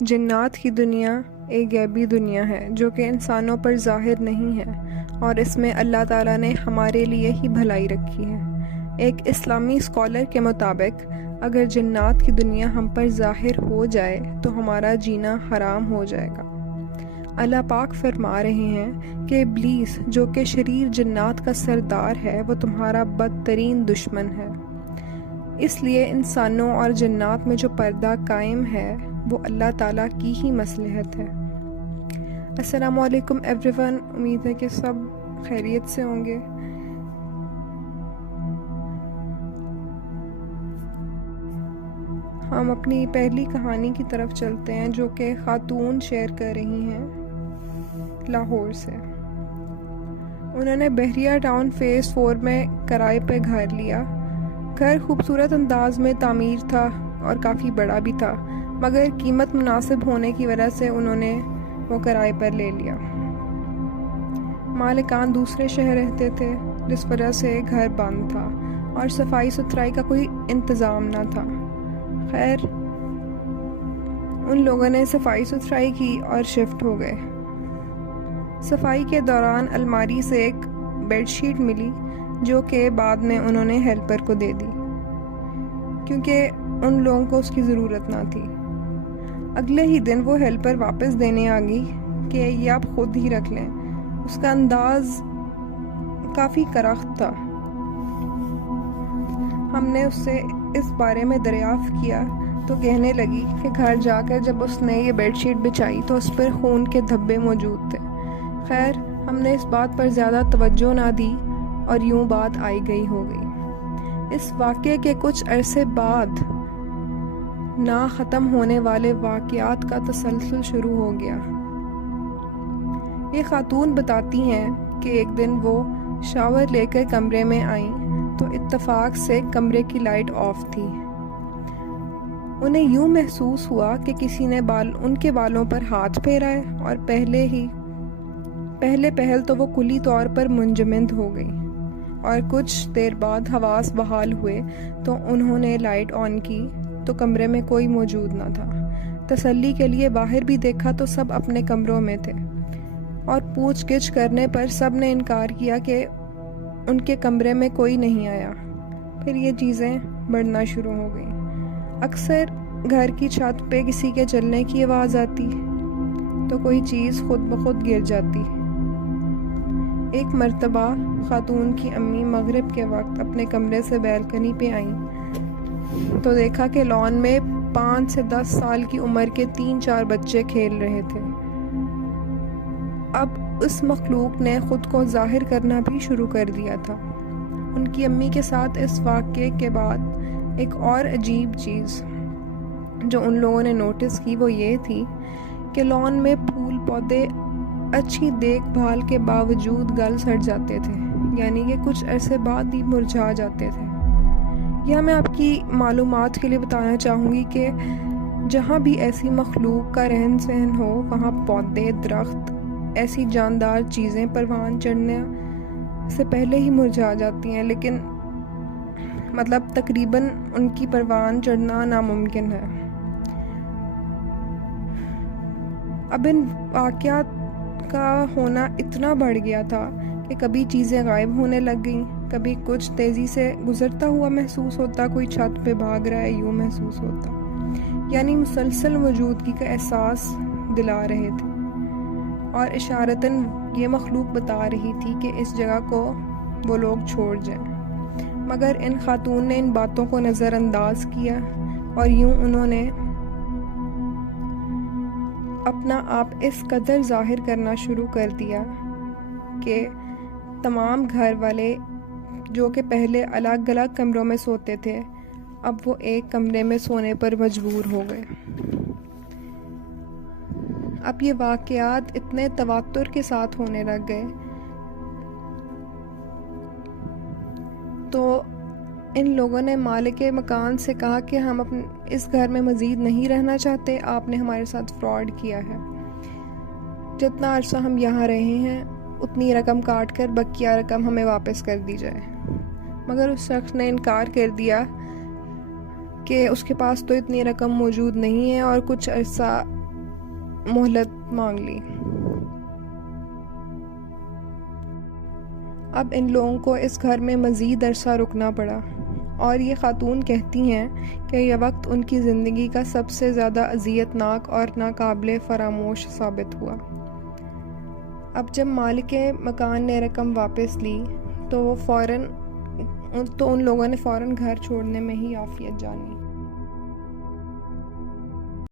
جنات کی دنیا ایک غیبی دنیا ہے جو کہ انسانوں پر ظاہر نہیں ہے، اور اس میں اللہ تعالیٰ نے ہمارے لیے ہی بھلائی رکھی ہے۔ ایک اسلامی اسکالر کے مطابق اگر جنات کی دنیا ہم پر ظاہر ہو جائے تو ہمارا جینا حرام ہو جائے گا۔ اللہ پاک فرما رہے ہیں کہ ابلیس جو کہ شریر جنات کا سردار ہے وہ تمہارا بدترین دشمن ہے، اس لیے انسانوں اور جنات میں جو پردہ قائم ہے وہ اللہ تعالیٰ کی ہی مصلحت ہے۔ السلام علیکم ایوری ون، امید ہے کہ سب خیریت سے ہوں گے۔ ہم اپنی پہلی کہانی کی طرف چلتے ہیں جو کہ خاتون شیئر کر رہی ہیں لاہور سے۔ انہوں نے بحریہ ٹاؤن فیز 4 میں کرائے پہ گھر لیا۔ گھر خوبصورت انداز میں تعمیر تھا اور کافی بڑا بھی تھا، مگر قیمت مناسب ہونے کی وجہ سے انہوں نے وہ کرائے پر لے لیا۔ مالکان دوسرے شہر رہتے تھے جس وجہ سے گھر بند تھا اور صفائی ستھرائی کا کوئی انتظام نہ تھا۔ خیر، ان لوگوں نے صفائی ستھرائی کی اور شفٹ ہو گئے۔ صفائی کے دوران الماری سے ایک بیڈ شیٹ ملی جو کہ بعد میں انہوں نے ہیلپر کو دے دی کیونکہ ان لوگوں کو اس کی ضرورت نہ تھی۔ اگلے ہی دن وہ ہیلپر واپس دینے آ گئی کہ یہ آپ خود ہی رکھ لیں۔ اس کا انداز کافی کرخت تھا۔ ہم نے اس سے اس بارے میں دریافت کیا تو کہنے لگی کہ گھر جا کر جب اس نے یہ بیڈ شیٹ بچھائی تو اس پر خون کے دھبے موجود تھے۔ خیر، ہم نے اس بات پر زیادہ توجہ نہ دی اور یوں بات آئی گئی ہو گئی۔ اس واقعے کے کچھ عرصے بعد نہ ختم ہونے والے واقعات کا تسلسل شروع ہو گیا۔ یہ خاتون بتاتی ہیں کہ ایک دن وہ شاور لے کر کمرے میں آئیں تو اتفاق سے کمرے کی لائٹ آف تھی۔ انہیں یوں محسوس ہوا کہ کسی نے ان کے بالوں پر ہاتھ پھیرا ہے، اور پہل تو وہ کلی طور پر منجمد ہو گئی، اور کچھ دیر بعد حواس بحال ہوئے تو انہوں نے لائٹ آن کی تو کمرے میں کوئی موجود نہ تھا۔ تسلی کے لیے باہر بھی دیکھا تو سب اپنے کمروں میں تھے، اور پوچھ گچھ کرنے پر سب نے انکار کیا کہ ان کے کمرے میں کوئی نہیں آیا۔ پھر یہ چیزیں بڑھنا شروع ہو گئیں۔ اکثر گھر کی چھت پہ کسی کے چلنے کی آواز آتی تو کوئی چیز خود بخود گر جاتی۔ ایک مرتبہ خاتون کی امی مغرب کے وقت اپنے کمرے سے بیلکنی پہ آئیں تو دیکھا کہ لان میں 5 سے 10 سال کی عمر کے 3-4 بچے کھیل رہے تھے۔ اب اس مخلوق نے خود کو ظاہر کرنا بھی شروع کر دیا تھا۔ ان کی امی کے ساتھ اس واقعے کے بعد ایک اور عجیب چیز جو ان لوگوں نے نوٹس کی وہ یہ تھی کہ لان میں پھول پودے اچھی دیکھ بھال کے باوجود گل سڑ جاتے تھے، یعنی کہ کچھ عرصے بعد ہی مرجھا جاتے تھے۔ یہ میں آپ کی معلومات کے لیے بتانا چاہوں گی کہ جہاں بھی ایسی مخلوق کا رہن سہن ہو وہاں پودے، درخت، ایسی جاندار چیزیں پروان چڑھنے سے پہلے ہی مرجھا جاتی ہیں، لیکن تقریباً ان کی پروان چڑھنا ناممکن ہے۔ اب ان واقعات کا ہونا اتنا بڑھ گیا تھا کہ کبھی چیزیں غائب ہونے لگ گئیں، کبھی کچھ تیزی سے گزرتا ہوا محسوس ہوتا، کوئی چھت پہ بھاگ رہا ہے یوں محسوس ہوتا، یعنی مسلسل موجودگی کا احساس دلا رہے تھے، اور اشارتاً یہ مخلوق بتا رہی تھی کہ اس جگہ کو وہ لوگ چھوڑ جائیں۔ مگر ان خاتون نے ان باتوں کو نظر انداز کیا، اور یوں انہوں نے اپنا آپ اس قدر ظاہر کرنا شروع کر دیا کہ تمام گھر والے جو کہ پہلے الگ الگ کمروں میں سوتے تھے اب وہ ایک کمرے میں سونے پر مجبور ہو گئے۔ اب یہ واقعات اتنے تواتر کے ساتھ ہونے لگ گئے تو ان لوگوں نے مالک مکان سے کہا کہ ہم اس گھر میں مزید نہیں رہنا چاہتے، آپ نے ہمارے ساتھ فراڈ کیا ہے، جتنا عرصہ ہم یہاں رہے ہیں اتنی رقم کاٹ کر بقیہ رقم ہمیں واپس کر دی جائے۔ مگر اس شخص نے انکار کر دیا کہ اس کے پاس تو اتنی رقم موجود نہیں ہے، اور کچھ عرصہ مہلت مانگ لی۔ اب ان لوگوں کو اس گھر میں مزید عرصہ رکنا پڑا، اور یہ خاتون کہتی ہیں کہ یہ وقت ان کی زندگی کا سب سے زیادہ اذیت ناک اور ناقابل فراموش ثابت ہوا۔ اب جب مالک مکان نے رقم واپس لی تو ان لوگوں نے فوراً گھر چھوڑنے میں ہی عافیت جانی۔